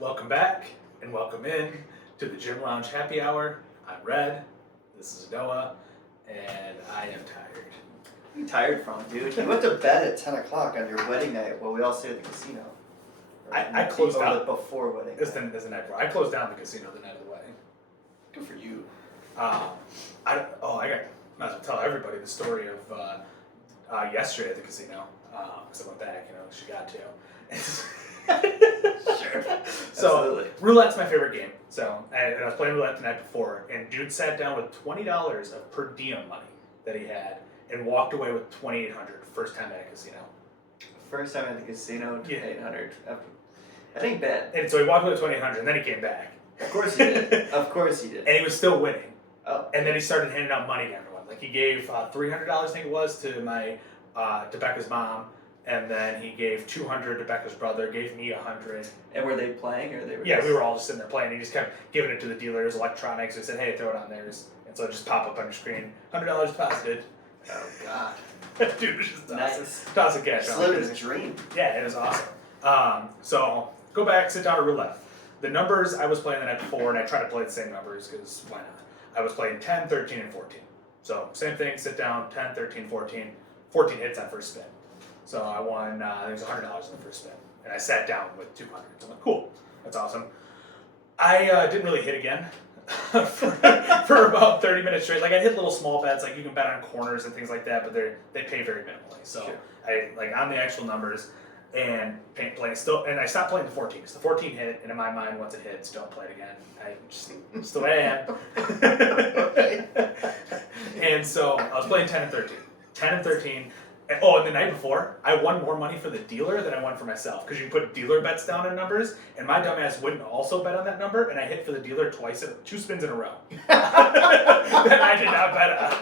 Welcome back and welcome in to the Gym Lounge Happy Hour. I'm Red, this is Noah, and I am tired. What are you tired from, dude? You went to bed at 10 o'clock on your wedding night while we all stayed at the casino. I closed down before wedding. This the night before. I closed down the casino the night of the wedding. Good for you. I might as well tell everybody the story of yesterday at the casino, because I went back, she got to. Sure. So, Absolutely. roulette's my favorite game. So, I was playing roulette the night before, and dude sat down with $20 of per diem money that he had, and walked away with $2,800 first time at a casino. First time at the casino, Yeah. 800. That ain't bad. And so he walked away with $2,800, and then he came back. Of course he did. Of course he did. And he was still winning. Oh. And then he started handing out money to everyone. Like, he gave $300, I think it was, to Becca's mom. And then he gave $200 to Becca's brother, gave me $100. And were they playing or they were? Yeah, we were all just sitting there playing. He just kept giving it to the dealers, electronics. We said, hey, throw it on theirs. And so it just pop up on your screen. $100 deposited. Oh God. Dude was just Nice. tossing cash Just on. living his dream. Yeah, it was awesome. So go back, sit down to roulette. The numbers I was playing the night before, and I try to play the same numbers because why not? I was playing 10, 13, and 14. So same thing, sit down, 10, 13, 14. 14 hits on first spin. So I won, it was $100 in the first spin. And I sat down with 200. So I'm like, cool, that's awesome. I didn't really hit again for about 30 minutes straight. Like, I hit little small bets, like you can bet on corners and things like that, but they pay very minimally. So Sure. on the actual numbers, and I stopped playing the 14 because the 14 hit, and in my mind, once it hits, don't play it again. It's the way I am. And so I was playing 10 and 13. 10 and 13. And the night before, I won more money for the dealer than I won for myself because you put dealer bets down on numbers, and my dumbass wouldn't also bet on that number, and I hit for the dealer two spins in a row. That I did not bet on.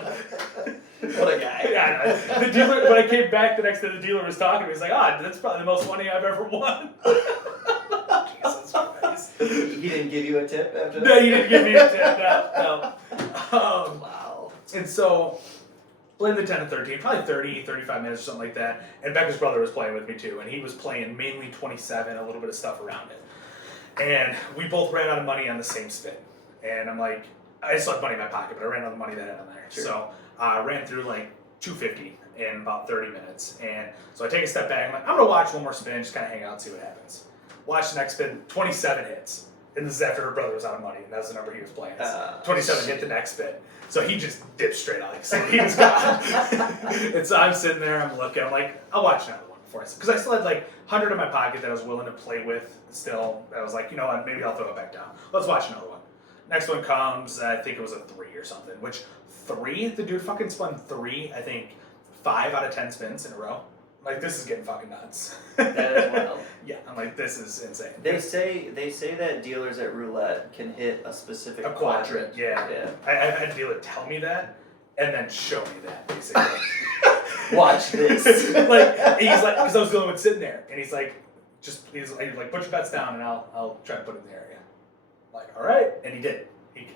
What a guy. Yeah, the dealer, when I came back the next day, the dealer was talking to me. He's like, that's probably the most money I've ever won. Jesus Christ. He didn't give you a tip after that? No, he didn't give me a tip, no. Wow. And so, playing the 10 and 13, probably 30, 35 minutes or something like that. And Becca's brother was playing with me too, and he was playing mainly 27, a little bit of stuff around it. And we both ran out of money on the same spin. And I'm like, I still had money in my pocket, but I ran out of money that I had on there. Sure. So I ran through like 250 in about 30 minutes. And so I take a step back, I'm like, I'm gonna watch one more spin, just kind of hang out and see what happens. Watch the next spin, 27 hits. And this is after her brother was out of money, and that's the number he was playing. 27 hit the next spin. So he just dipped straight out, like he was gone. And so I'm sitting there, I'm looking, I'm like, I'll watch another one before because I still had like 100 in my pocket that I was willing to play with still. I was like, you know what, maybe I'll throw it back down. Let's watch another one. Next one comes, I think it was a 3 or something, which 3, the dude fucking spun 3, I think 5 out of 10 spins in a row. I'm like, this is getting fucking nuts. That is wild. Yeah, I'm like, this is insane. They say that dealers at roulette can hit a specific quadrant. Yeah. I had a dealer tell me that and then show me that, basically. Watch this. He's like, because I was the only one sitting there, and he's like, put your bets down and I'll try to put it in the area. I'm like, all right, and he did. He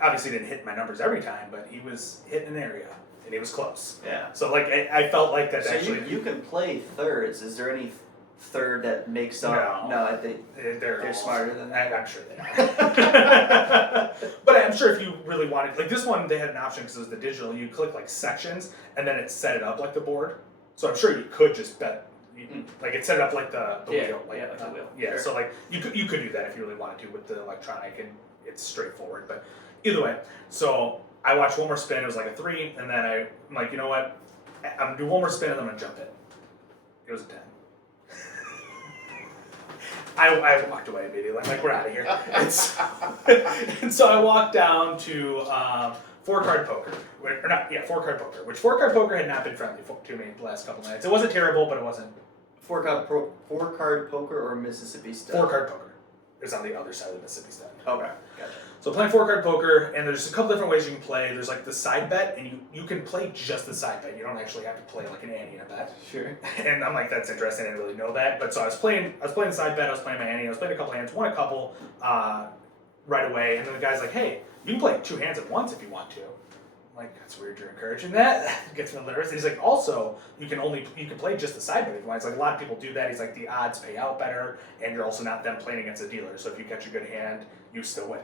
obviously didn't hit my numbers every time, but he was hitting an area. And he was close. Yeah. So I felt like that so actually. you can play thirds. Is there any third that makes up? No, I think they're smarter than that. I'm sure they are. But I'm sure if you really wanted, like this one, they had an option because it was the digital. You click like sections, and then it set it up like the board. So I'm sure you could just bet. Like it set it up like the wheel. Like the wheel. Yeah. Sure. So like you could do that if you really wanted to with the electronic, and it's straightforward. But either way, so. I watched one more spin, it was like a 3, and then I'm like, you know what? I'm gonna do one more spin and then I'm gonna jump it. It was a 10. I walked away immediately. I'm like, we're out of here. And so I walked down to 4-card poker. 4-card poker. Which 4-card poker had not been friendly to me the last couple nights. It wasn't terrible, but it wasn't. 4-card poker or Mississippi stud? 4-card poker. It was on the other side of the Mississippi stud. Okay, gotcha. So playing 4-card poker, and there's a couple different ways you can play. There's like the side bet, and you can play just the side bet. You don't actually have to play like an ante in a bet. Sure. And I'm like, that's interesting. I didn't really know that. But so I was playing the side bet. I was playing my ante. I was playing a couple hands. Won a couple right away. And then the guy's like, hey, you can play 2 hands at once if you want to. I'm I'm like, that's weird you're encouraging that. That gets me nervous. And he's like, also, you can play just the side bet if you want. He's like, a lot of people do that. He's like, the odds pay out better, and you're also not them playing against a dealer. So if you catch a good hand, you still win.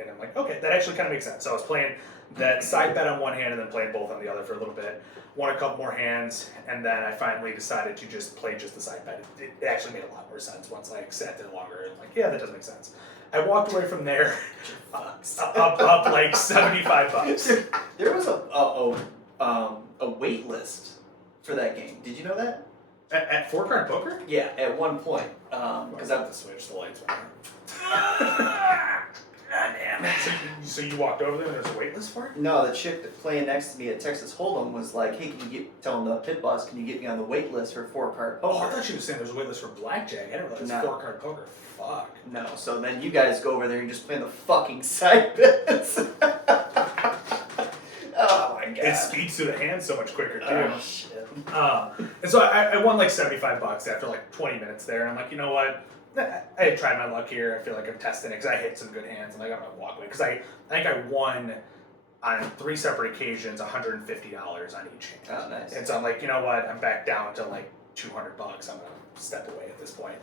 And I'm like, okay, that actually kind of makes sense. So I was playing that side bet on one hand and then playing both on the other for a little bit. Won a couple more hands, and then I finally decided to just play just the side bet. It actually made a lot more sense once I sat there longer. And like, yeah, that does make sense. I walked away from there, up like $75. There was a wait list for that game. Did you know that? At 4-card poker? Yeah, at one point. Because I have to switch the lights. God damn it. So you walked over there and there's a wait list for it? No, the chick playing next to me at Texas Hold'em was like, hey, tell him the pit boss, can you get me on the wait list for 4-card poker? Oh, I thought she was saying there's a wait list for blackjack. I didn't realize 4-card poker. Fuck. No, so then you guys go over there and just play the fucking side bets. Oh my god. It speeds through the hand so much quicker too. Oh shit. And so I won like $75 after like 20 minutes there. And I'm like, you know what? I had tried my luck here. I feel like I'm testing it because I hit some good hands. I'm like, I'm gonna walk away because I think I won on 3 separate occasions $150 on each hand. Oh, nice. And so I'm like, you know what? I'm back down to like $200. I'm gonna step away at this point.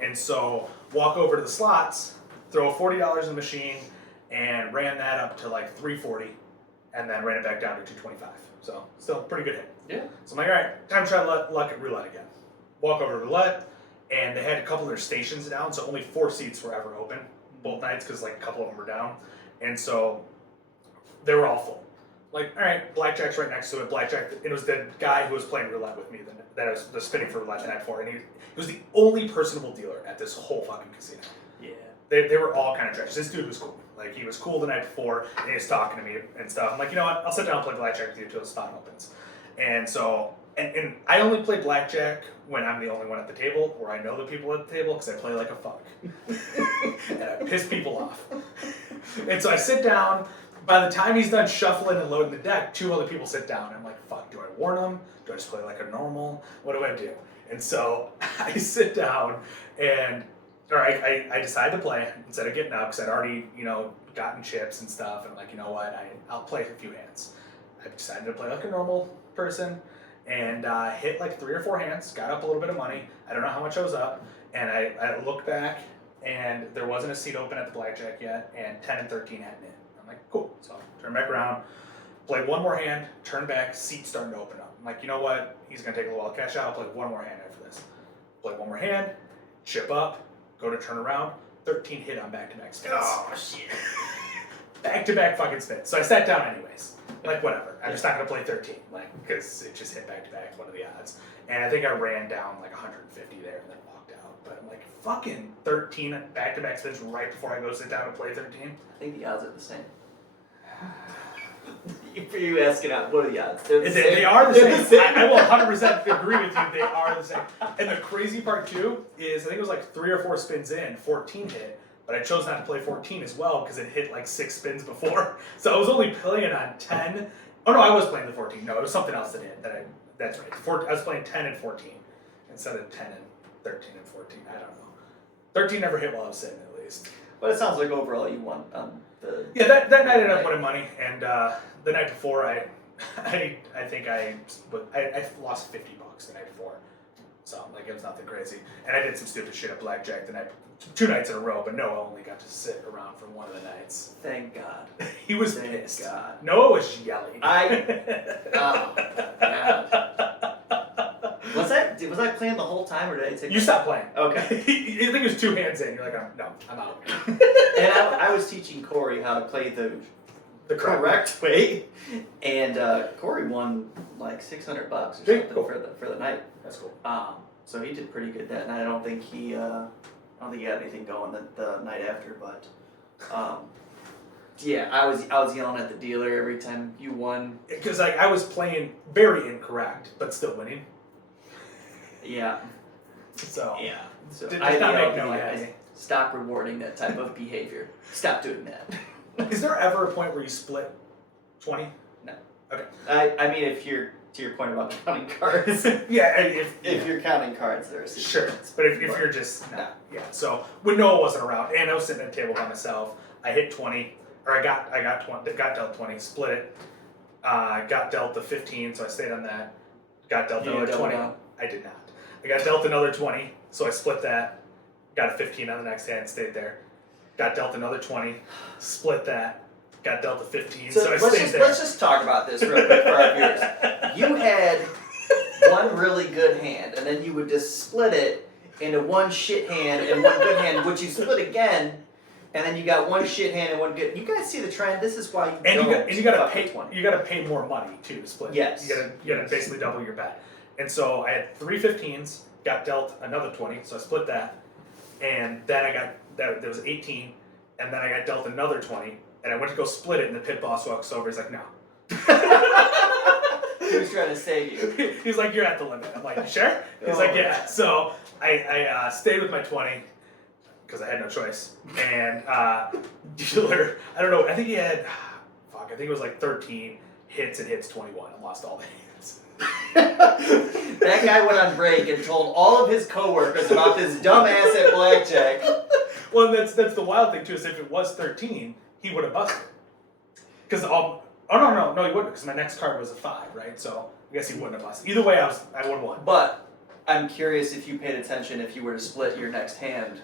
And so walk over to the slots, throw $40 in the machine, and ran that up to like $340, and then ran it back down to $225. So still a pretty good hit. Yeah. So I'm like, all right, time to try luck at roulette again. Walk over to roulette. And they had a couple of their stations down, so only 4 seats were ever open both nights because like a couple of them were down, and so they were all full. Like, all right, blackjack's right next to it. Blackjack. It was the guy who was playing roulette with me that I was spinning for roulette the night before, and he was the only personable dealer at this whole fucking casino. Yeah. They were all kind of trash. This dude was cool. Like he was cool the night before, and he was talking to me and stuff. I'm like, you know what? I'll sit down and play blackjack with you until the spot opens. And so. And I only play blackjack when I'm the only one at the table, or I know the people at the table because I play like a fuck. And I piss people off. And so I sit down. By the time he's done shuffling and loading the deck, 2 other people sit down. I'm like, fuck, do I warn them? Do I just play like a normal? What do I do? And so I sit down I decide to play instead of getting up because I'd already, gotten chips and stuff. And I'm like, you know what? I'll play a few hands. I decided to play like a normal person. And hit like 3 or 4 hands, got up a little bit of money. I don't know how much I was up. And I looked back, and there wasn't a seat open at the blackjack yet, and 10 and 13 hadn't hit. I'm like, cool. So turn back around, play one more hand, turn back, seat starting to open up. I'm like, you know what? He's going to take a little while to cash out. I'll play one more hand after this. Play one more hand, chip up, go to turn around, 13 hit on back-to-back spins. Oh, shit. Back-to-back fucking spins. So I sat down anyways. Like, whatever. I'm just not going to play 13, because it just hit back-to-back, what are the odds? And I think I ran down like 150 there and then walked out. But I'm like, fucking 13 back-to-back spins right before I go sit down and play 13? I think the odds are the same. You asking out, what are the odds? They're the same. They are the same. I will 100% agree with you. They are the same. And the crazy part, too, is I think it was like 3 or 4 spins in, 14 hit. But I chose not to play 14 as well because it hit like 6 spins before. So I was only playing on 10. Oh no, I was playing the 14. No, it was something else that hit. That's right. I was playing 10 and 14 instead of 10 and 13 and 14. I don't know. 13 never hit while I was sitting at least. But it sounds like overall you won the. Yeah, that night I ended up winning money, and the night before I think I lost $50 the night before. So like it was nothing crazy, and I did some stupid shit at blackjack the night. 2 nights in a row, but Noah only got to sit around for one of the nights. Thank God. He was Thank pissed. God. Noah was yelling. Oh, God. Was I playing the whole time, or did I take? You stopped playing. Okay. I think it was 2 hands in. You're like, no, I'm out. And I was teaching Corey how to play the correct way, and Corey won like $600 or something cool. for the night. That's cool. So he did pretty good that night. I don't think he had anything going the night after, but yeah, I was yelling at the dealer every time you won. Because like I was playing very incorrect, but still winning. Yeah. So yeah. So did I not make yelled, no stop rewarding that type of behavior. Stop doing that. Is there ever a point where you split 20? No. Okay. I mean, if you're to your point about counting cards. Yeah, if you're counting cards, there's sure. But if you're just yeah. So when Noah wasn't around, and I was sitting at the table by myself, I hit 20, or I got dealt 20, split it. Got dealt the 15, so I stayed on that. Got dealt another 20. I did not. I got dealt another 20, so I split that. Got a 15 on the next hand, stayed there. Got dealt another 20, split that. Got dealt a 15, so I stayed there. Let's just talk about this real quick for our viewers. You had one really good hand, and then you would just split it into one shit hand and one good hand, which you split again, and then you got one shit hand and one good. You guys see the trend? This is why you gotta pay 20. You gotta pay more money too to split. Yes. You gotta basically double your bet. And so I had 3 15s, got dealt another 20, so I split that, and then I got there was 18, and then I got dealt another 20, and I went to go split it, and the pit boss walks over. He's like, no. He was trying to save you. He's like, you're at the limit. I'm like, you sure? He's like, yeah. So I stayed with my 20 because I had no choice. And dealer, I don't know. I think he had, I think it was like 13 hits and hits 21 and lost all the hands. That guy went on break and told all of his coworkers about this dumbass at blackjack. Well, and that's the wild thing too. Is if it was 13, he would have busted. Because no, he wouldn't. Because my next card was a 5, right? So I guess he wouldn't have busted. Either way, I would have won. But I'm curious if you paid attention, if you were to split your next hand,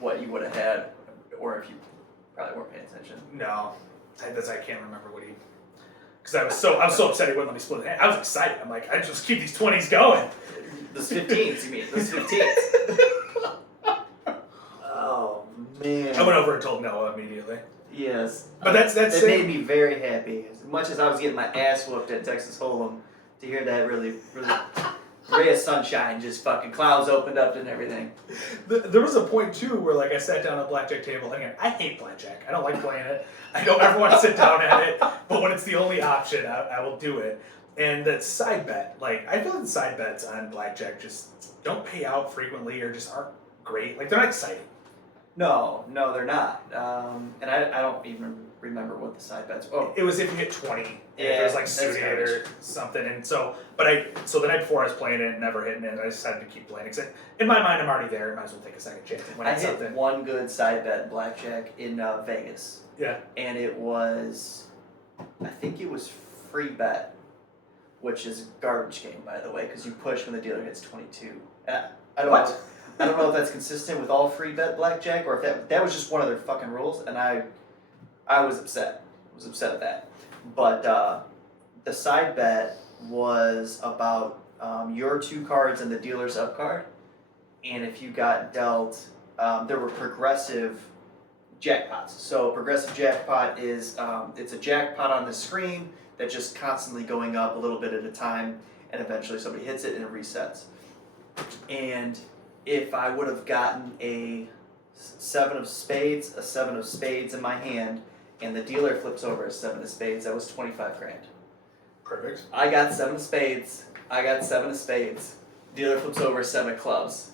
what you would have had, or if you probably weren't paying attention. No, I can't remember what he. Because I was so upset he wouldn't let me split the hand. I was excited. I'm like, I just keep these 20s going. Those 15s, you mean? Those 15s. Oh man. I went over and told Noah immediately. Yes. But that's it made me very happy. As much as I was getting my ass whooped at Texas Hold'em, to hear that really ray of sunshine, just fucking clouds opened up and everything. There was a point too where like I sat down at a blackjack table. Again, I hate blackjack. I don't like playing it. I don't ever want to sit down at it. But when it's the only option, I will do it. And that side bet, like I feel like the side bets on blackjack just don't pay out frequently or just aren't great. Like they're not exciting. No, they're not. And I don't even remember what the side bets were. Oh. It was if you hit 20. Yeah, if it was like suited or something. And so, so the night before I was playing it and never hitting it, and I decided to keep playing it. Because in my mind, I'm already there. I might as well take a second chance. I hit one good side bet blackjack in Vegas. Yeah. And it was, I think it was free bet, which is a garbage game, by the way, because you push when the dealer hits 22. I don't know. I don't know if that's consistent with all free bet blackjack or if that was just one of their fucking rules, and I was upset. I was upset at that. But the side bet was about your 2 cards and the dealer's up card, and if you got dealt, there were progressive jackpots. So progressive jackpot is it's a jackpot on the screen that's just constantly going up a little bit at a time, and eventually somebody hits it and it resets. And if I would have gotten a 7 of spades in my hand, and the dealer flips over a 7 of spades, that was 25 grand. Perfect. I got 7 of spades. Dealer flips over a 7 of clubs,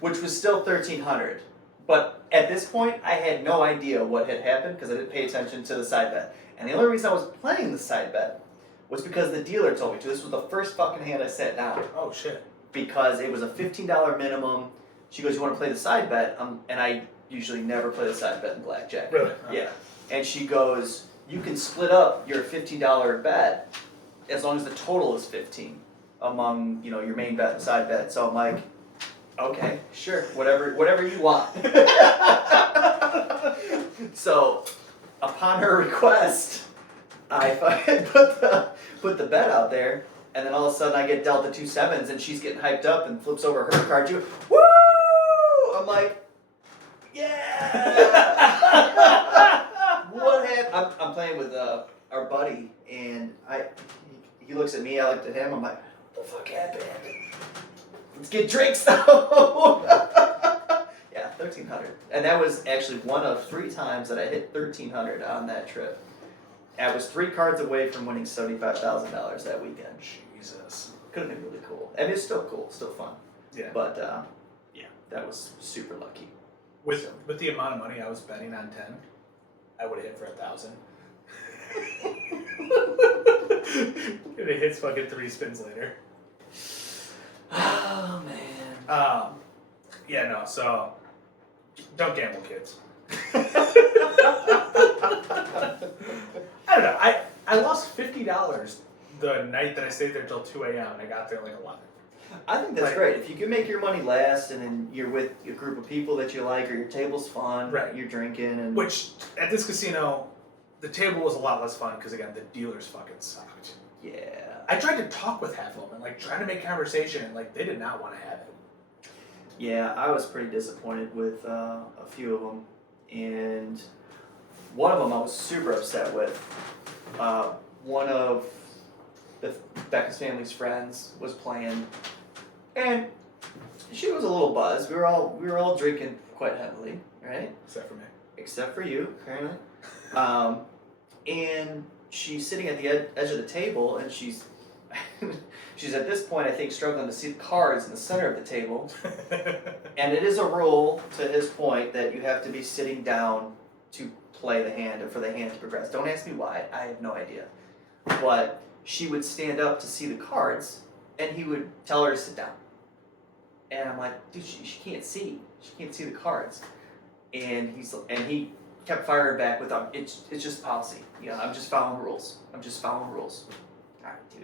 which was still 1,300. But at this point, I had no idea what had happened because I didn't pay attention to the side bet. And the only reason I was playing the side bet was because the dealer told me to. This was the first fucking hand I sat down. Oh shit. Because it was a $15 minimum. She goes, you want to play the side bet? And I usually never play the side bet in blackjack. Really? Yeah. And she goes, you can split up your $15 bet as long as the total is 15 among your main bet and side bet. So I'm like, okay, sure, whatever you want. So upon her request, I fucking put the bet out there. And then all of a sudden I get dealt the 2 7s and she's getting hyped up and flips over her card. Woo! I'm like, yeah! What happened? I'm playing with our buddy and he looks at me, I looked at him, I'm like, what the fuck happened? Let's get drinks though! Yeah, 1,300. And that was actually one of 3 times that I hit 1,300 on that trip. I was 3 cards away from winning $75,000 that weekend. Jesus. Could have been really cool. I mean, it's still cool, still fun. Yeah. But yeah, that was super lucky. With the amount of money I was betting on 10, I would have hit for 1,000. And it hits fucking 3 spins later. Oh man. Yeah, no. So don't gamble, kids. I don't know. I lost $50 the night that I stayed there till 2 a.m. and I got there at like 11. I think that's Like- great. If you can make your money last, and then you're with a group of people that you like, or your table's fun, Right. you're drinking, and Which at this casino, the table was a lot less fun because again the dealers fucking sucked. yeah. I tried to talk with half of them and like trying to make conversation and like they did not want to have it. Yeah, I was pretty disappointed with a few of them, and one of them I was super upset with. One of Becca's family's friends was playing, and she was a little buzzed. We were all drinking quite heavily, right? Except for me. Except for you, apparently. And she's sitting at the edge of the table, and she's at this point, I think, struggling to see the cards in the center of the table. And it is a rule, to his point, that you have to be sitting down to play the hand, or for the hand to progress. Don't ask me why, I have no idea. But she would stand up to see the cards, and he would tell her to sit down. And I'm like, dude, she can't see. She can't see the cards. And he kept firing back with, it's just policy. I'm just following rules. I'm just following rules. All right, dude.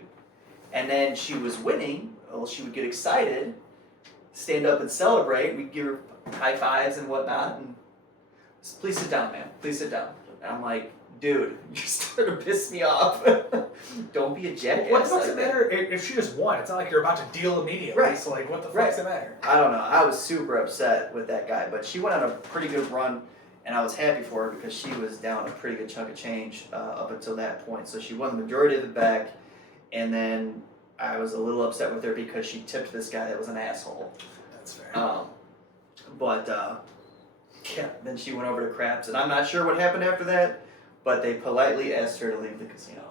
And then she was winning. Well, she would get excited, stand up and celebrate. We'd give her high fives and whatnot. And please sit down, man. Please sit down. And I'm like, dude, you're starting to piss me off. Don't be a jackass. What the fuck's like the that. matter if she just won? It's not like you're about to deal immediately. Right. So like, what the Right. fuck's the matter? I don't know. I was super upset with that guy, but she went on a pretty good run, and I was happy for her because she was down a pretty good chunk of change up until that point. So she won the majority of the back, and then I was a little upset with her because she tipped this guy that was an asshole. That's fair. Yeah, then she went over to Craps, and I'm not sure what happened after that, but they politely asked her to leave the casino.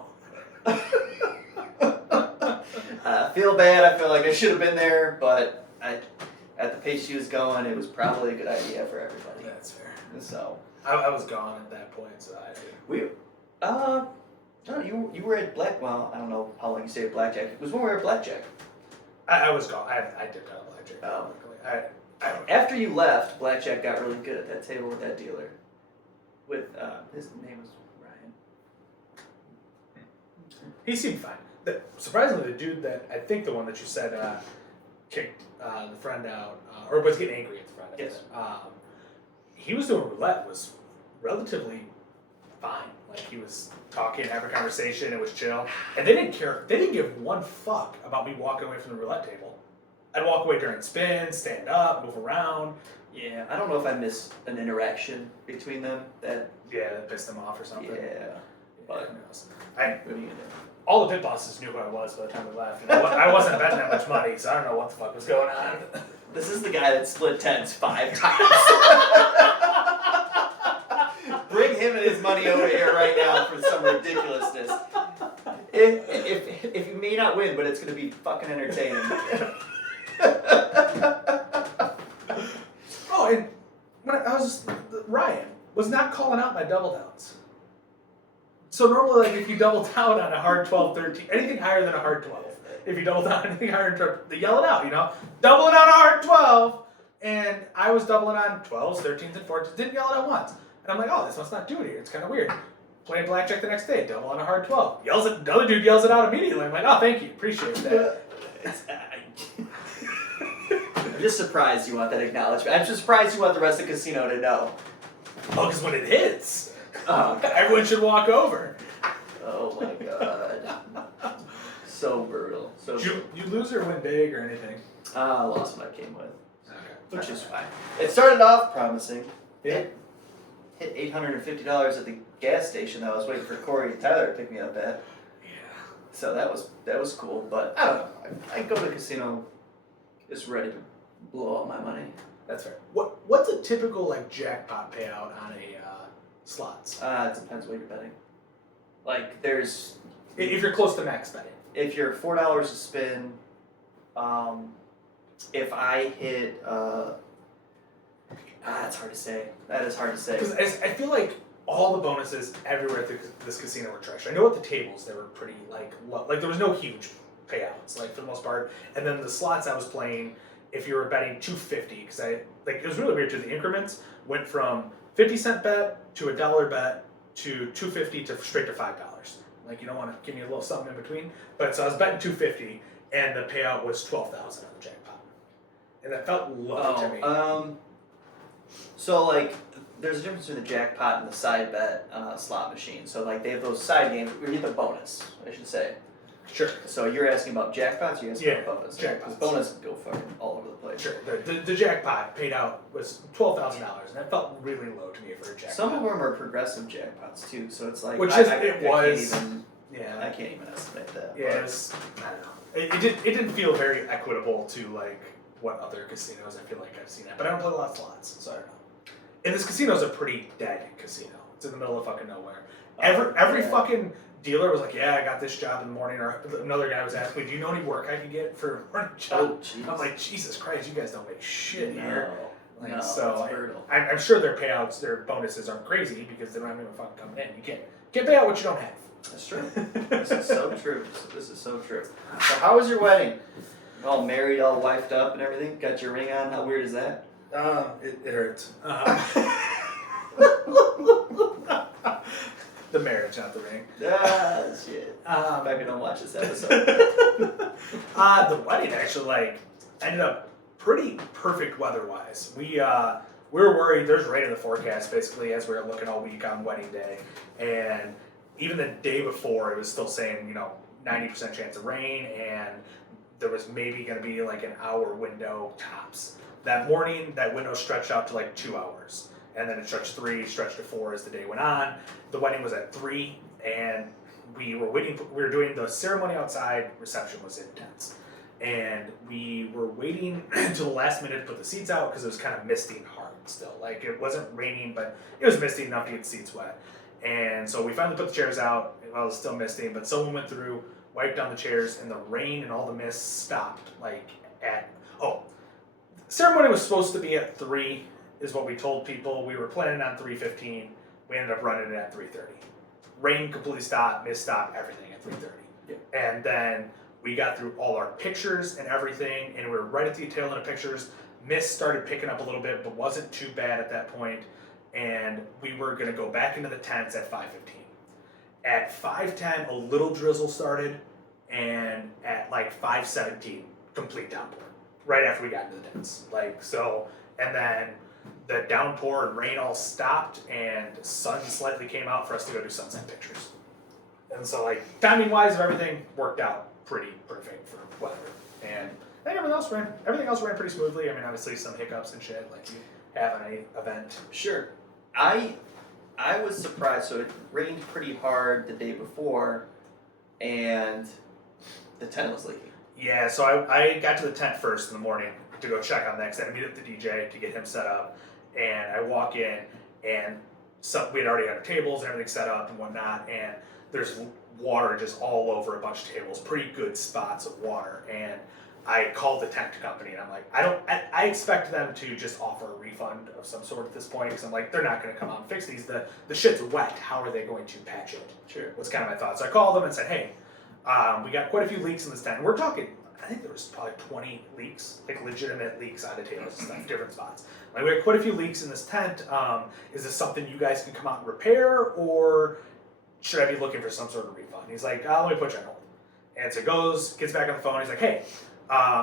I feel bad. I feel like I should have been there, but at the pace she was going, it was probably a good idea for everybody. That's fair. So I was gone at that point, so I did. No, you were at Black. Well, I don't know how long you stayed at Blackjack. It was when we were at Blackjack. I was gone. I dipped out of blackjack. Oh. I don't know. After you left, Blackjack got really good at that table with that dealer. With his name was Ryan. He seemed fine. Surprisingly, the dude that I think the one that you said kicked the friend out or was getting angry at the friend. Yes. He was doing roulette was relatively fine. Like he was talking, having a conversation. It was chill, and they didn't care. They didn't give one fuck about me walking away from the roulette table. I'd walk away during spins, stand up, move around. Yeah, I don't know if I missed an interaction between them. That Pissed them off or something. but Who knows? what are you gonna do? All the pit bosses knew who I was by the time we left. You know, I wasn't betting that much money, so I don't know what the fuck was going on. This is the guy that split tents 5 times. Bring him and his money over here right now for some ridiculousness. If you may not win, but it's gonna be fucking entertaining. Oh, and when Ryan was not calling out my double downs. So normally, like if you double down on a hard 12, 13, anything higher than a hard 12, if you double down anything higher than 12, they yell it out, doubling on a hard 12, and I was doubling on 12s, 13s, and 14s, didn't yell it at once, and I'm like, oh, this must not do it here. It's kind of weird. Playing blackjack the next day, double on a hard 12, the other dude yells it out immediately. I'm like, oh, thank you, appreciate that. I'm just surprised you want that acknowledgement. I'm just surprised you want the rest of the casino to know. Oh, because when it hits, Oh, everyone should walk over. oh my god. So brutal. So Did you lose or win big or anything? I lost what I came with, Okay. which is fine. It started off promising. Yeah. Hit $850 at the gas station that I was waiting for Corey and Tyler to pick me up at. Yeah. So that was cool, but I don't know. I go to the casino just ready to blow all my money. That's fair. What's a typical like jackpot payout on a slots? It depends what you're betting. Like there's If you're close to max betting. if you're $4 a spin, if I hit it's hard to say. That is hard to say. Because I feel like all the bonuses everywhere at this casino were trash. I know at the tables they were pretty like low. Like there was no huge payouts like for the most part. And then the slots I was playing, if you were betting $250, because like it was really weird too. The increments went from 50-cent bet to $1 bet to $2.50 to straight to $5. Like you don't want to give me a little something in between. But so I was betting $2.50, and the payout was $12,000 on the jackpot, and that felt low to me. So like, there's a difference between the jackpot and the side bet slot machine. So like, they have those side games where you get the bonus, I should say. Sure. So you're asking about jackpots, you're asking about bonus. Jackpots. Because bonus go fucking all over the place. Sure. The jackpot paid out was $12,000, and that felt really low to me for a jackpot. Some of them are progressive jackpots too, so it's like Which I is can't even estimate that. Yeah, it was, I don't know. It didn't feel very equitable to like what other casinos I feel like I've seen that. But I don't play a lot of slots, so I don't know. And this casino is a pretty dead casino. It's in the middle of fucking nowhere. Every fucking dealer was like, yeah, I got this job in the morning, or another guy was asking me, do you know any work I could get for a morning job? I'm like, Jesus Christ, you guys don't make shit here. Like, no, so it's brutal. I'm sure their payouts, their bonuses aren't crazy because they don't have anyone fucking coming in. You can't pay out what you don't have. That's true. This is so true. This is so true. So how was your wedding? All married, all wifed up and everything? Got your ring on? How weird is that? It hurts. The marriage, not the ring. Ah, shit. I bet you don't watch this episode. The wedding actually ended up pretty perfect weather-wise. We were worried. There's rain in the forecast basically as we were looking all week on wedding day, and even the day before it was still saying 90% chance of rain, and there was maybe going to be like an hour window tops. That morning, that window stretched out to like 2 hours. And then it stretched to 4 as the day went on. The wedding was at 3, and we were waiting. We were doing the ceremony outside. Reception was intense, and we were waiting until the last minute to put the seats out because it was kind of misting hard still. Like it wasn't raining, but it was misting enough to get the seats wet. And so we finally put the chairs out. Well, it was still misting, but someone went through, wiped down the chairs, and the rain and all the mist stopped. Ceremony was supposed to be at 3. Is what we told people. We were planning on 3:15. We ended up running it at 3:30. Rain completely stopped, mist stopped, everything at 3:30. Yeah. And then we got through all our pictures and everything, and we were right at the tail end of pictures. Mist started picking up a little bit, but wasn't too bad at that point. And we were gonna go back into the tents at 5:15. At 5:10, a little drizzle started, and at like 5:17, complete downpour. Right after we got into the tents, and then the downpour and rain all stopped, and sun slightly came out for us to go do sunset pictures. And so, timing wise, everything worked out pretty perfect for weather. And I think everything else ran pretty smoothly. I mean, obviously some hiccups and shit like you have in any event. Sure. I was surprised. So it rained pretty hard the day before, and the tent was leaking. Yeah, so I got to the tent first in the morning to go check on that because I had to meet up with the DJ to get him set up. And I walk in, and we had already got our tables and everything set up and whatnot, and there's water just all over a bunch of tables, pretty good spots of water. And I called the tent company, and I'm like, I expect them to just offer a refund of some sort at this point, because I'm like, they're not going to come out and fix these. The shit's wet. How are they going to patch it? Sure. Was kind of my thought. So I called them and said, hey, we got quite a few leaks in this tent. We're talking, I think there was probably 20 leaks, like legitimate leaks on the tables and stuff, different spots. Like, we have quite a few leaks in this tent. Is this something you guys can come out and repair, or should I be looking for some sort of refund? He's like, let me put you on hold. And so gets back on the phone. He's like, hey,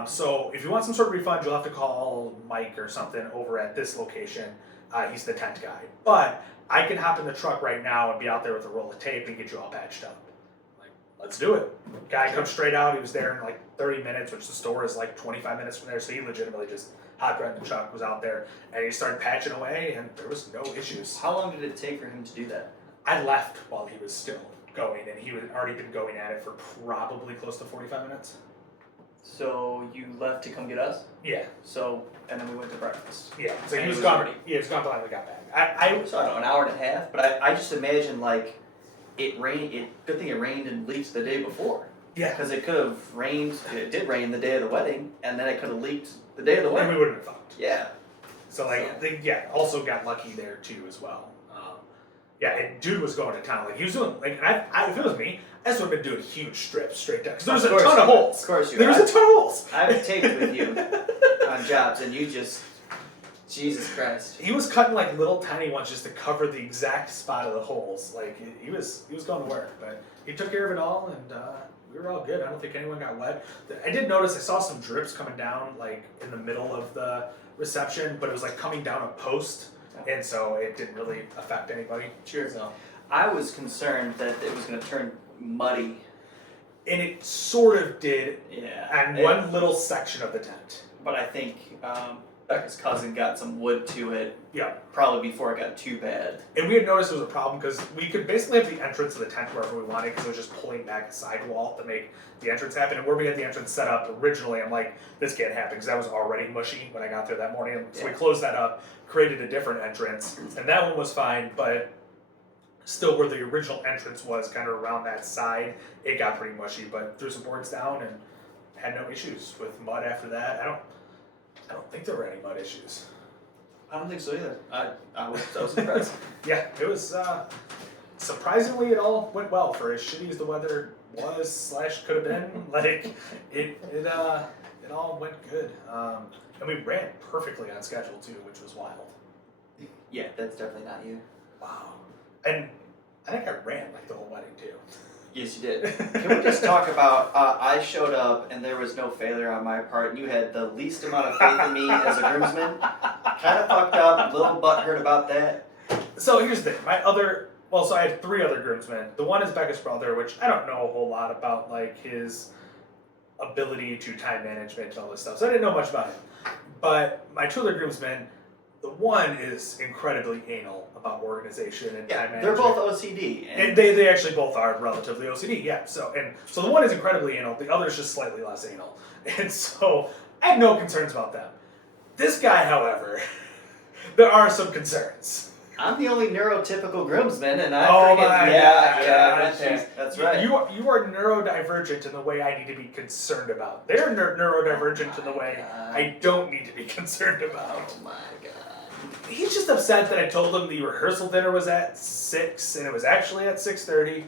so if you want some sort of refund, you'll have to call Mike or something over at this location. He's the tent guy. But I can hop in the truck right now and be out there with a roll of tape and get you all patched up. I'm like, let's do it. Guy comes straight out. He was there in like 30 minutes, which the store is like 25 minutes from there. So he legitimately just hopped right in the truck, was out there, and he started patching away, and there was no issues. How long did it take for him to do that? I left while he was still going, and he had already been going at it for probably close to 45 minutes. So you left to come get us? Yeah. So, and then we went to breakfast. Yeah. So he was gone. Yeah, he was gone by the time we got back. So I don't know, an hour and a half. But I just imagine it rained. Good thing it rained and leaked the day before. Yeah. Because it could have rained. It did rain the day of the wedding, and then it could have leaked the day of the wedding. And we wouldn't have fucked. Yeah. So they also got lucky there too as well. And dude was going to town. Like he was doing if it was me, I just would have been doing huge strips straight down because there was a ton of holes. Of course you. There was a ton of holes. I've taped with you on jobs, and you just Jesus Christ. He was cutting like little tiny ones just to cover the exact spot of the holes. Like he was going to work, but he took care of it all, and we were all good. I don't think anyone got wet. I did notice I saw some drips coming down like in the middle of the reception, but it was like coming down a post, and so it didn't really affect anybody. Sure. So I was concerned that it was going to turn muddy. And it sort of did. Yeah. On one little section of the tent. But I think Becca's cousin got some wood to it. Yeah. Probably before it got too bad. And we had noticed it was a problem because we could basically have the entrance of the tent wherever we wanted because it was just pulling back the sidewall to make the entrance happen. And where we had the entrance set up originally, I'm like, this can't happen because that was already mushy when I got there that morning. So we closed that up, created a different entrance, and that one was fine, but still where the original entrance was, kind of around that side, it got pretty mushy, but threw some boards down and had no issues with mud after that. I don't think there were any mud issues. I don't think so either. I was impressed. Yeah, it was surprisingly it all went well for as shitty as the weather was / could have been. Like it all went good. And we ran perfectly on schedule too, which was wild. Yeah, that's definitely not you. Wow. And I think I ran like the whole wedding too. Yes, you did. Can we just talk about, I showed up and there was no failure on my part, and you had the least amount of faith in me as a groomsman. Kind of fucked up, a little butthurt about that. So here's the thing. So I had 3 other groomsmen. The one is Becca's brother, which I don't know a whole lot about, like, his ability to time management and all this stuff. So I didn't know much about him. But my 2 other groomsmen, the one is incredibly anal about organization and time management. They're both OCD. And they actually both are relatively OCD, yeah. So the one is incredibly anal, the other is just slightly less anal. And so I had no concerns about them. This guy, however, there are some concerns. I'm the only neurotypical groomsman, and I Oh forget. my Yeah, that's right. You are neurodivergent in the way I need to be concerned about. They're neurodivergent in the way I don't need to be concerned about. Oh my god. He's just upset that I told him the rehearsal dinner was at 6 and it was actually at 6:30.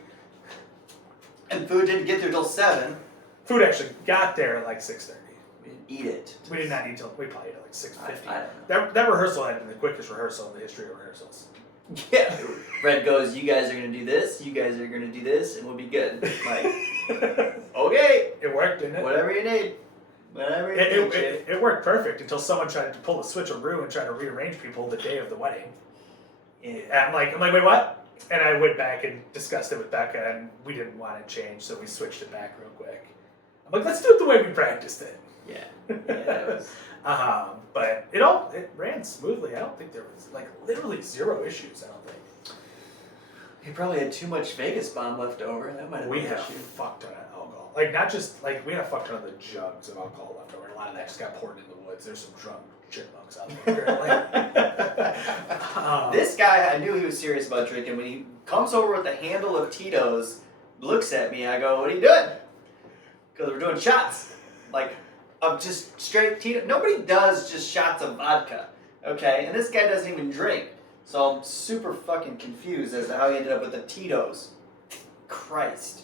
And food didn't get there till 7. Food actually got there at like 6:30. We didn't eat it. We did not eat till we probably ate at like 6:50. I don't know. That rehearsal had been the quickest rehearsal in the history of rehearsals. Yeah. Red goes, you guys are going to do this, you guys are going to do this, and we'll be good. Like, okay. It worked, didn't it? Whatever you need. Whatever you need. It worked perfect until someone tried to pull a switcheroo and try to rearrange people the day of the wedding. Yeah. And I'm like, wait, what? And I went back and discussed it with Becca, and we didn't want it changed, so we switched it back real quick. I'm like, let's do it the way we practiced it. Yeah. It was. But it ran smoothly. I don't think there was like literally 0 issues. I don't think. He probably had too much Vegas bomb left over. That might have We been have an issue. fuck ton of alcohol. Like not just like we had a fuck ton of the jugs of alcohol left over. A lot of that just got poured in the woods. There's some drunk chipmunks out there. This guy, I knew he was serious about drinking. When he comes over with the handle of Tito's, looks at me, I go, "What are you doing?" Because we're doing shots. Like, of just straight Tito. Nobody does just shots of vodka, okay? And this guy doesn't even drink. So I'm super fucking confused as to how he ended up with the Tito's. Christ.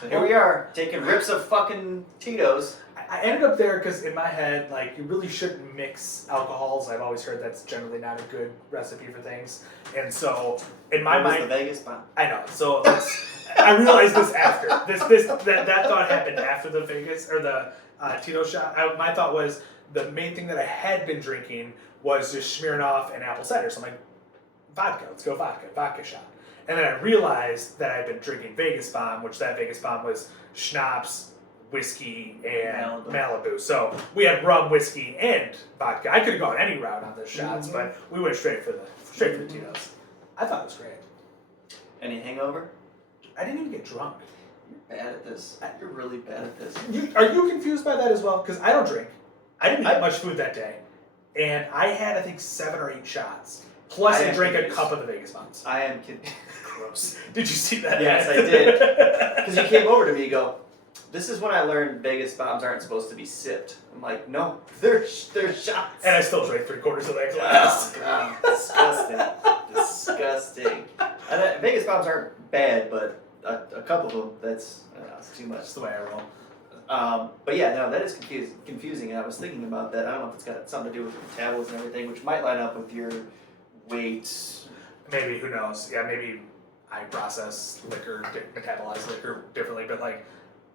So here we are, taking rips of fucking Tito's. I ended up there because in my head, like, you really shouldn't mix alcohols. I've always heard that's generally not a good recipe for things. And so, in my mind, the Vegas bomb. I know. So I realized this after that thought happened after the Vegas or the Tito shot. My thought was the main thing that I had been drinking was just Smirnoff and apple cider. So I'm like, vodka. Let's go vodka shot. And then I realized that I'd been drinking Vegas bomb, which that Vegas bomb was schnapps, whiskey, and Malibu. So we had rum, whiskey, and vodka. I could have gone any route on those shots, but we went straight for the Tito's. I thought it was great. Any hangover? I didn't even get drunk. You're bad at this. You're really bad at this. Are you confused by that as well? Because I don't drink. I didn't eat much food that day. And I had, I think, 7 or 8 shots. Plus I drank a cup of the Vegas bombs. I am kidding. Gross. Did you see that? Yes, I did. Because you came over to me and go, "This is when I learned Vegas bombs aren't supposed to be sipped." I'm like, "No, they're shots." And I still drank 3/4 of that glass. Oh, God. Disgusting. And, Vegas bombs aren't bad, but a couple of them, that's too much. That's the way I roll. But yeah, no, that is confusing. And I was thinking about that. I don't know if it's got something to do with your metabolism and everything, which might line up with your weight. Maybe, who knows? Yeah, maybe I process liquor, metabolize liquor differently, but like,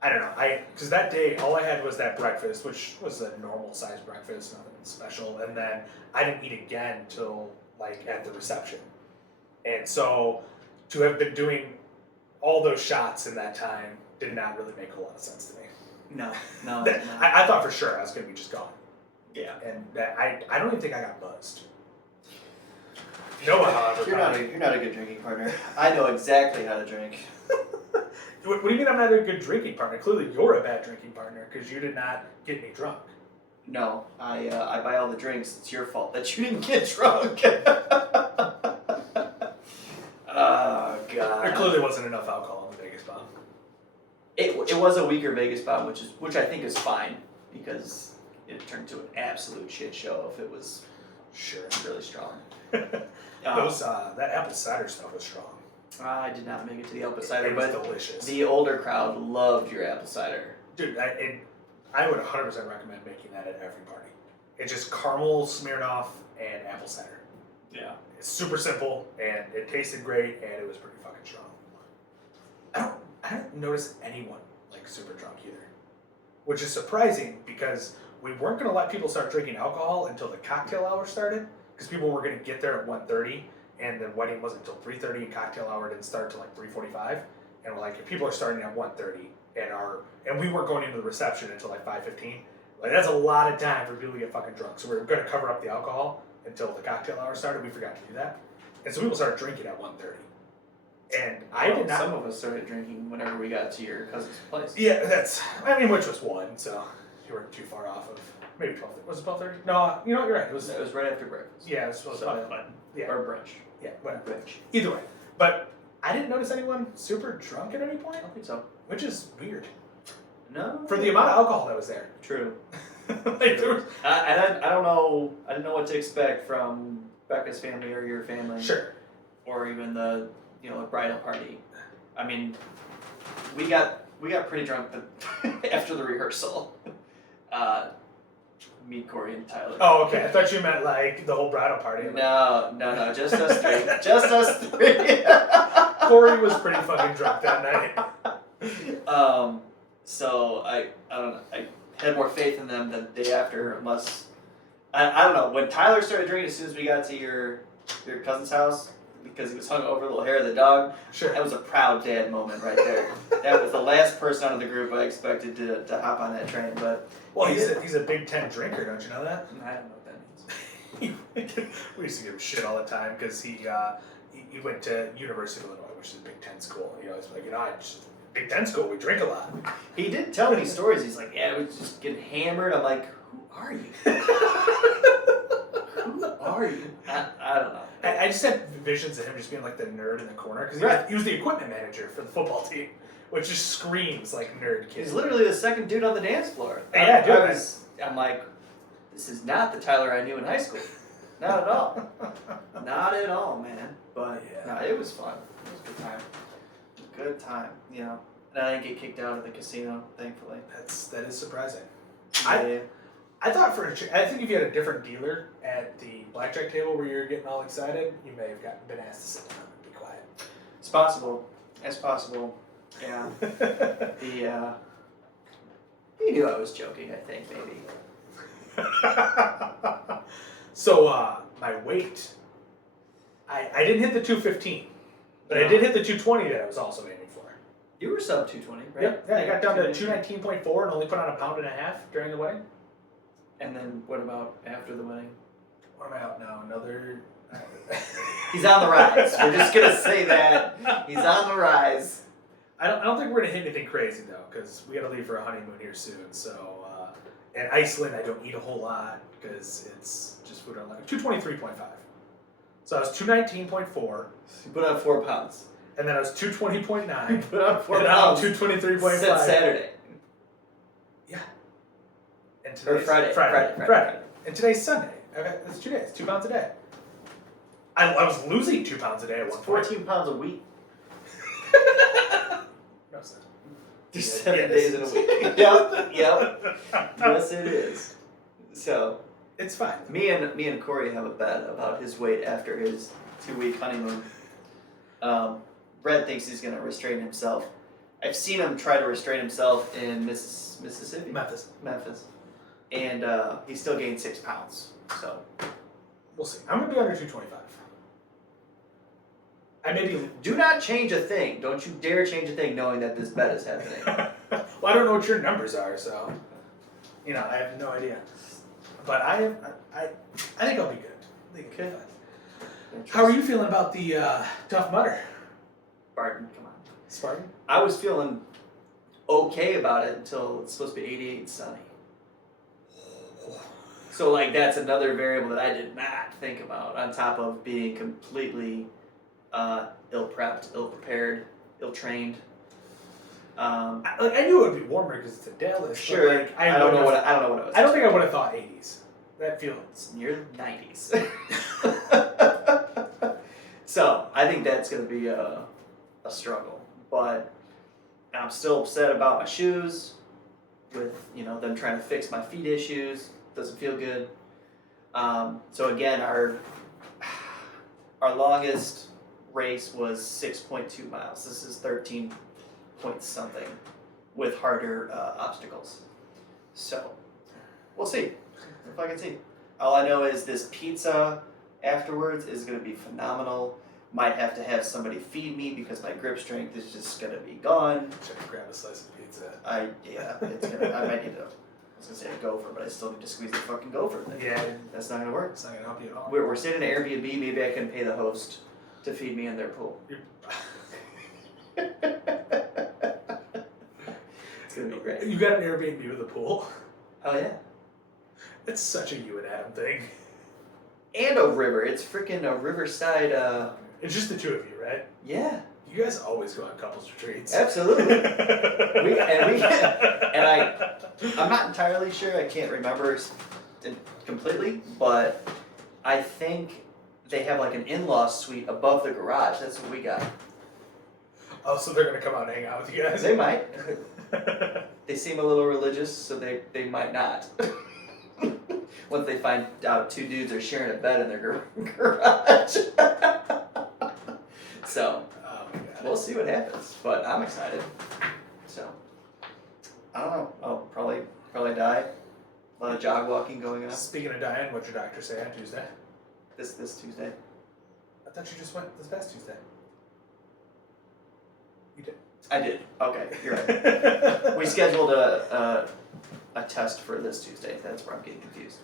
I don't know. Because that day, all I had was that breakfast, which was a normal sized breakfast, nothing special, and then I didn't eat again till like at the reception. And so to have been doing all those shots in that time did not really make a lot of sense to me. No. I thought for sure I was going to be just gone. Yeah. And I don't even think I got buzzed. Noah, however, You're not a good drinking partner. I know exactly how to drink. What do you mean I'm not a good drinking partner? Clearly you're a bad drinking partner because you did not get me drunk. No, I buy all the drinks. It's your fault that you didn't get drunk. Oh God. There clearly wasn't enough alcohol in the Vegas bomb. It was a weaker Vegas bomb, which I think is fine because it turned to an absolute shit show if it was Sure. really strong. That apple cider stuff was strong. I did not make it to the apple cider, It was but delicious. the older crowd loved your apple cider. Dude, I would 100% recommend making that at every party. It's just caramel smeared off and apple cider. Yeah. It's super simple and it tasted great and it was pretty fucking strong. I don't notice anyone like super drunk either, which is surprising because we weren't going to let people start drinking alcohol until the cocktail hour started because people were going to get there at 1:30 and the wedding wasn't until 3:30 and cocktail hour didn't start till like 3:45 and we're like, if people are starting at 1:30 and we weren't going into the reception until like 5:15, like that's a lot of time for people to get fucking drunk. So we were going to cover up the alcohol until the cocktail hour started. We forgot to do that, and so people started drinking at 1:30. And I did not. Some of us started drinking whenever we got to your cousin's place. Yeah, which was 1, so you weren't too far off of maybe 12. Was it 12:30? No, you know what? You're right. It was right after breakfast. Yeah, it was supposed to be. Yeah. Or brunch. Yeah, whatever. Brunch. Either way, but I didn't notice anyone super drunk at any point. I don't think so. Which is weird No. for the amount of alcohol that was there. True. Like there was. I don't know. I didn't know what to expect from Becca's family or your family. Sure. Or even the bridal party. I mean, we got pretty drunk after the rehearsal. Me, Corey, and Tyler. Oh, okay. I thought you meant like the whole bridal party. No, just us three. Just us three. Corey was pretty fucking drunk that night. So I don't know. I had more faith in them than the day after, unless I don't know. When Tyler started drinking, as soon as we got to your cousin's house, because he was hungover, little hair of the dog. Sure. That was a proud dad moment right there. That was the last person out of the group I expected to hop on that train, but. Well, he's a Big Ten drinker, don't you know that? I don't know what that means. We used to give him shit all the time because he went to University of Illinois, which is a Big Ten school. It's like, Big Ten school, we drink a lot. He did tell me stories. He's like, yeah, we just getting hammered. I'm like, who are you? Who are you? I don't know. I just had visions of him just being like the nerd in the corner because he was the equipment manager for the football team, which just screams like nerd kid. He's literally the second dude on the dance floor. Yeah, dude. I'm like, this is not the Tyler I knew in high school. Not at all. Not at all, man. But no, it was fun. It was a good time. Good time, And I didn't get kicked out of the casino, thankfully. That is surprising. Yeah. I thought I think if you had a different dealer at the blackjack table where you're getting all excited, you may have been asked to sit down and be quiet. It's possible. It's possible. Yeah. He knew I was joking, I think, maybe. So, my weight, I didn't hit the 215, but I did hit the 220 that I was also aiming for. You were sub 220, right? Yep. Yeah, I got down to 219.4 and only put on 1.5 pounds during the wedding. And then what about after the wedding? What am I out now? Another... He's on the rise. We're just going to say that. He's on the rise. I don't think we're going to hit anything crazy, though, because we got to leave for a honeymoon here soon. So, in Iceland, I don't eat a whole lot because it's just food on like 223.5. So I was 219.4. You put on 4 pounds. And then I was 220.9. You put on 4 and pounds. And now 223.5. Since Saturday. Yeah. And Or today's Friday. And today's Sunday. Okay, that's 2 days. 2 pounds a day. I was losing 2 pounds a day at one point. 14 pounds a week. No, it's not. There's 7 days in a week. Yep. Yes, it is. So It's fine. me and Corey have a bet about his weight after his 2-week honeymoon. Brett thinks he's gonna restrain himself. I've seen him try to restrain himself in Mississippi, Memphis. and he still gained 6 pounds. So We'll see. I'm gonna be under 225. I maybe. do not change a thing. Don't you dare change a thing, knowing that this bet is happening. Well, I don't know what your numbers are, so I have no idea. But I think I'll be good. I think I'll be fine. How are you feeling about the Tough Mudder? Barton, come on. Spartan? I was feeling okay about it until it's supposed to be 88 and sunny. So like that's another variable that I did not think about, on top of being completely ill-prepped, ill-prepared, ill-trained. I knew it would be warmer because it's in Dallas. Sure. But like, I don't know what I was. I don't think I would have thought 80s. That feels. It's near the 90s. So I think that's going to be a struggle. But I'm still upset about my shoes, with them trying to fix my feet issues. Doesn't feel good. So again, our longest race was 6.2 miles. This is 13 point something with harder obstacles. So we'll see if I can see. All I know is this pizza afterwards is going to be phenomenal. Might have to have somebody feed me because my grip strength is just going to be gone. Should I grab a slice of pizza? I might need to. I was gonna say a gopher, but I still need to squeeze the fucking gopher thing. Yeah. That's not gonna work. It's not gonna help you at all. We're staying in an Airbnb. Maybe I can pay the host to feed me in their pool. It's gonna be great. You got an Airbnb with a pool? Oh yeah. It's such a you and Adam thing. And a river. It's freaking a riverside. It's just the two of you, right? Yeah. You guys always go on couples retreats. Absolutely. I'm not entirely sure. I can't remember completely, but I think they have like an in-law suite above the garage. That's what we got. Oh, so they're gonna come out and hang out with you guys? They might. They seem a little religious, so they might not. Once they find out 2 dudes are sharing a bed in their garage. So, we'll see what happens. But I'm excited. So, I don't know. I'll probably die. A lot of jog walking going on. Speaking of dying, what'd your doctor say on Tuesday? This Tuesday. I thought you just went this past Tuesday. You did. I did. Okay, you're right. We scheduled a test for this Tuesday. That's where I'm getting confused.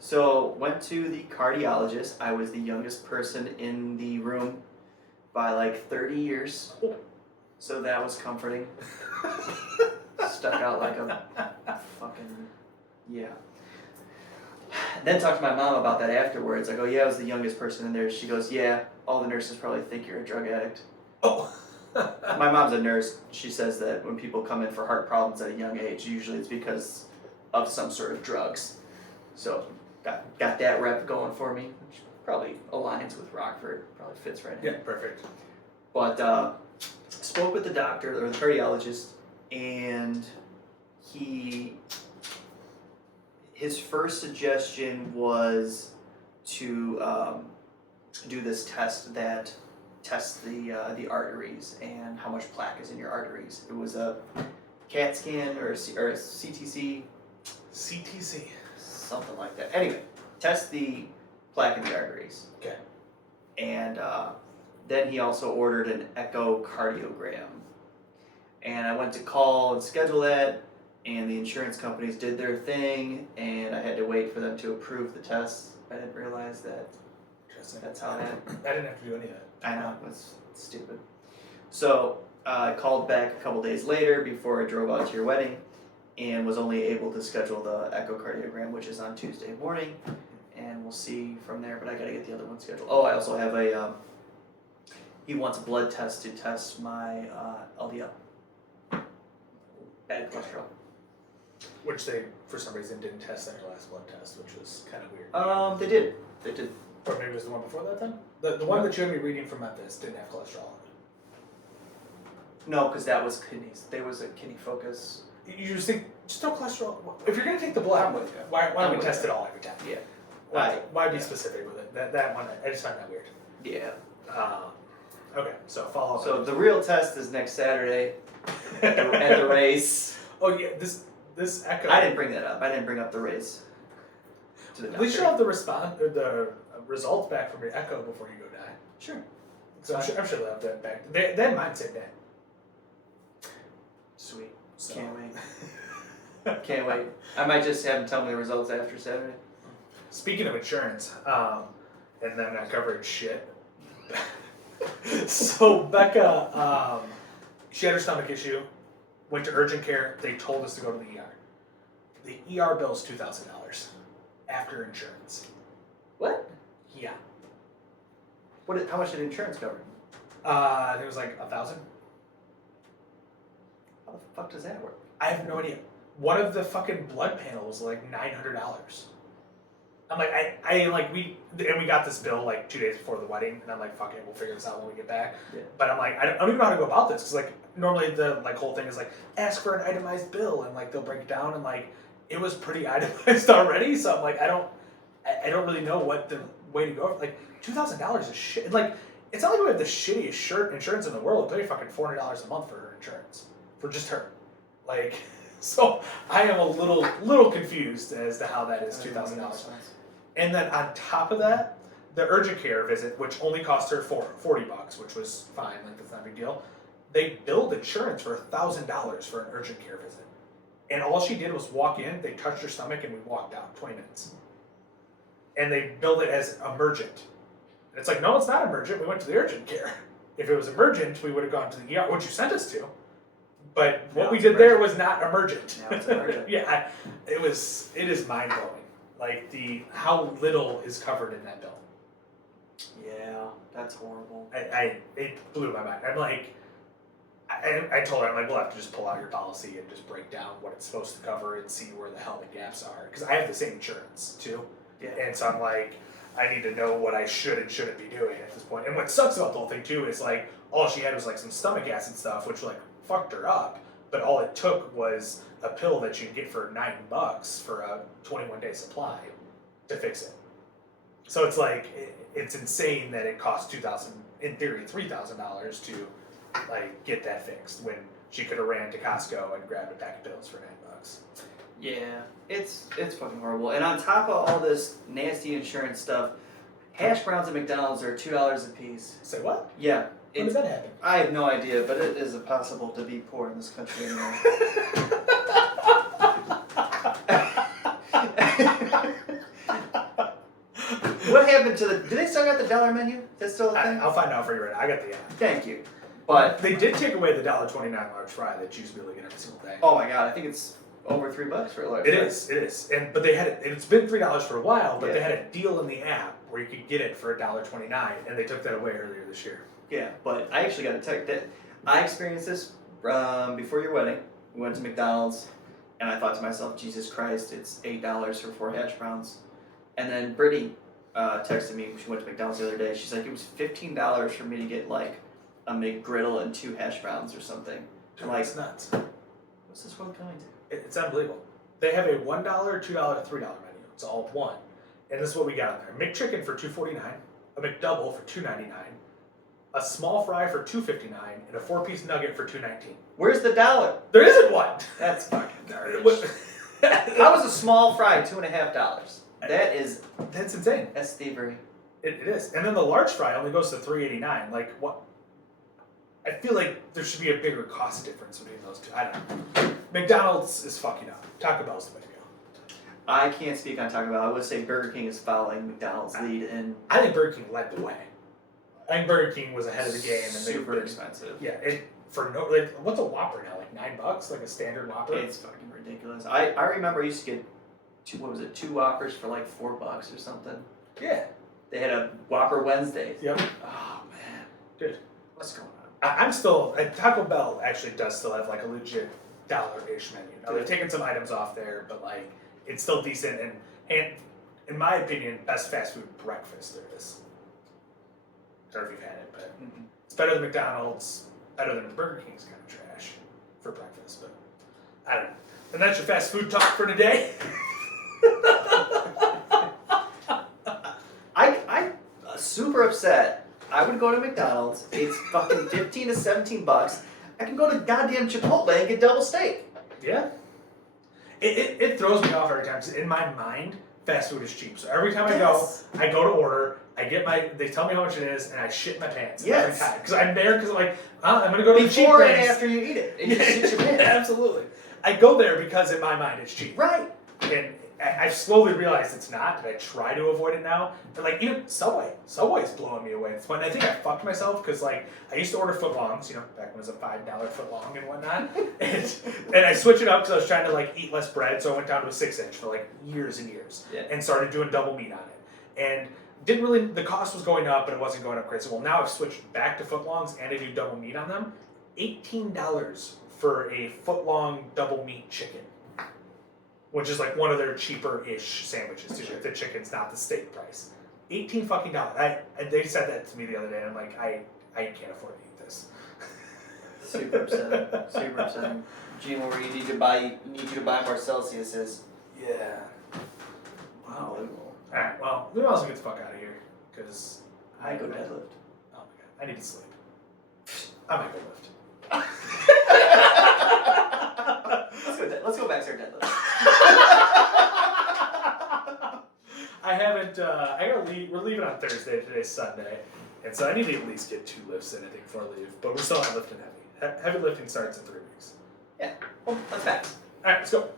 So went to the cardiologist. I was the youngest person in the room by like 30 years. So that was comforting. Stuck out like a fucking, yeah. Then talked to my mom about that afterwards. I go, yeah, I was the youngest person in there. She goes, yeah, all the nurses probably think you're a drug addict. Oh. My mom's a nurse. She says that when people come in for heart problems at a young age, usually it's because of some sort of drugs. So got that rep going for me, which probably aligns with Rockford. Probably fits right in. Yeah, perfect. But spoke with the doctor or the cardiologist, and his first suggestion was to do this test that tests the arteries and how much plaque is in your arteries. It was a CAT scan or a CTC. CTC. Something like that. Anyway, test the plaque in the arteries. Okay. And then he also ordered an echocardiogram. And I went to call and schedule that, and the insurance companies did their thing, and I had to wait for them to approve the test. I didn't realize that that's how it happened. I didn't have to do any of that. I know, it's stupid. So I called back a couple days later before I drove out to your wedding, and was only able to schedule the echocardiogram, which is on Tuesday morning, and we'll see from there, but I gotta get the other one scheduled. Oh, I also have he wants a blood test to test my LDL. Bad cholesterol. Which they, for some reason, didn't test on your last blood test, which was kind of weird. They did. Or maybe it was the one before that then? The one that you had me reading from Memphis didn't have cholesterol No, because that was kidneys. There was a kidney focus. You just think, just no cholesterol. If you're going to take the blood, I'm with you. why I'm don't we with test you. it all every time? Yeah. Why be yeah. specific with it? That one, I just find that weird. Yeah. Okay, so follow up. So the real test is next Saturday at the race. Oh yeah, this echo. I didn't bring that up. I didn't bring up the race. To the At least doctor. you'll have the response or the results back from your echo before you go die. Sure. So I'm sure they'll have that back. They had mine same day. Sweet. So. Can't wait. Can't wait. I might just have them tell me the results after Saturday. Speaking of insurance, and then that coverage shit. So Becca, she had her stomach issue, went to urgent care. They told us to go to the ER. The ER bill is $2,000 after insurance. What? Yeah. How much did insurance cover? I think it was like $1,000. How the fuck does that work? I have no idea. One of the fucking blood panels was like $900. I'm like, we got this bill like 2 days before the wedding, and I'm like, fuck it, we'll figure this out when we get back. Yeah. But I'm like, I don't even know how to go about this, because like, normally the like whole thing is like, ask for an itemized bill, and like, they'll break it down, and like, it was pretty itemized already, so I'm like, I don't really know what the way to go. Like, $2,000 is shit. Like, it's not like we have the shittiest insurance in the world. We pay fucking $400 a month for her insurance. For just her. Like, so I am a little confused as to how that is $2,000. And then on top of that, the urgent care visit, which only cost her $40, which was fine, like that's not a big deal. They billed insurance for $1,000 for an urgent care visit. And all she did was walk in, they touched her stomach, and we walked out 20 minutes. And they billed it as emergent. And it's like, no, it's not emergent. We went to the urgent care. If it was emergent, we would have gone to the ER, which you sent us to. But what we did there was not emergent. Now it's emergent. Yeah, it is mind blowing. Like how little is covered in that bill. Yeah, that's horrible. It blew my mind. I'm like, I told her, I'm like, we'll have to just pull out your policy and just break down what it's supposed to cover and see where the hell the gaps are. Because I have the same insurance too. Yeah. And so I'm like, I need to know what I should and shouldn't be doing at this point. And what sucks about the whole thing too is like, all she had was like some stomach acid stuff, which like fucked her up. But all it took was a pill that you can get for $9 for a 21-day supply to fix it. So it's like, it's insane that it costs $2,000, in theory, $3,000 to like get that fixed when she could have ran to Costco and grabbed a pack of pills for $9. Yeah, it's fucking horrible. And on top of all this nasty insurance stuff, hash browns at McDonald's are $2 a piece. Say what? Yeah. When does that happen? I have no idea, but it is impossible to be poor in this country anymore. What happened to do they still got the dollar menu? That's still a thing? I'll find out for you right now. I got the app. Thank you. But They did take away the $1.29 large fry that you used to be able to get every single day. oh my god, I think it's over $3 for a large. It is. But they had it. It's been $3 for a while, but they Yeah. had a deal in the app where you could get it for $1.29, and they took that away earlier this year. Yeah, but I actually got to tell you that I experienced this before your wedding. We went to McDonald's, and I thought to myself, Jesus Christ, it's $8 for 4 hash browns. And then Brittany texted me. She went to McDonald's the other day. She's like, it was $15 for me to get like a McGriddle and 2 hash browns or something. I'm like, It's nuts. what's this world coming to? It's unbelievable. They have a $1, $2, $3 menu. It's all one, and this is what we got on there: McChicken for $2.49, a McDouble for $2.99, a small fry for $2.59, and a 4-piece nugget for $2.19. Where's the dollar? There isn't one. That's fucking garbage. What- How is a small fry $2.50? That's insane. That's thievery. It is. And then the large fry only goes to $3.89. Like, what? I feel like there should be a bigger cost difference between those two. I don't know. McDonald's is fucking up. Taco Bell's the way to go. I can't speak on Taco Bell. I would say Burger King is following McDonald's lead in I think Burger King led the way. I think Burger King was ahead of the game, and super they've been, expensive. yeah. What's a Whopper now? Like $9, like a standard Whopper. It's fucking ridiculous. I remember I used to get 2 Whoppers for like $4 or something. Yeah. They had a Whopper Wednesday. Yep. Oh man, Dude. what's going on? I'm still. Taco Bell actually does still have like a legit $1-ish menu. Now they've taken some items off there, but like it's still decent and in my opinion, best fast food breakfast there is. I don't know if you've had it, but it's better than McDonald's. Other than Burger King's kind of trash for breakfast, but I don't know. And that's your fast food talk for today. I'm super upset. I would go to McDonald's. It's fucking 15 to 17 bucks. I can go to goddamn Chipotle and get double steak. Yeah. It throws me off every time because in my mind, fast food is cheap. So every time I go to order, they tell me how much it is, and I shit my pants every time. Because I'm there because I'm like, I'm going to go to the cheap Before and place. after you eat it. And you shit your pants. Absolutely. I go there because in my mind it's cheap. Right. And I've slowly realized it's not, and I try to avoid it now. But like even Subway's blowing me away. It's when I think I fucked myself because like I used to order footlongs, back when it was a $5 footlong and whatnot, and I switched it up because I was trying to like eat less bread, so I went down to a 6-inch for like years and years, and started doing double meat on it, and the cost was going up, but it wasn't going up crazy. Well, now I've switched back to footlongs and I do double meat on them. $18 for a footlong double meat chicken. Which is like one of their cheaper-ish sandwiches too. If the chicken's not the steak price, $18 fucking dollars. They said that to me the other day, and I'm like, I can't afford to eat this. Super upsetting. Gene, where you need you to buy more Celsiuses. Yeah. Wow. All right. Well, we might as well get the fuck out of here because I go deadlift. Oh my god, I need to sleep. I might go lift. Let's go back to our deadlift. I haven't. We're leaving on Thursday. Today's Sunday, and so I need to at least get 2 lifts in, I think, before I leave. But we're still not lifting heavy. Heavy lifting starts in 3 weeks. Yeah. Well, let's back. All right, let's go.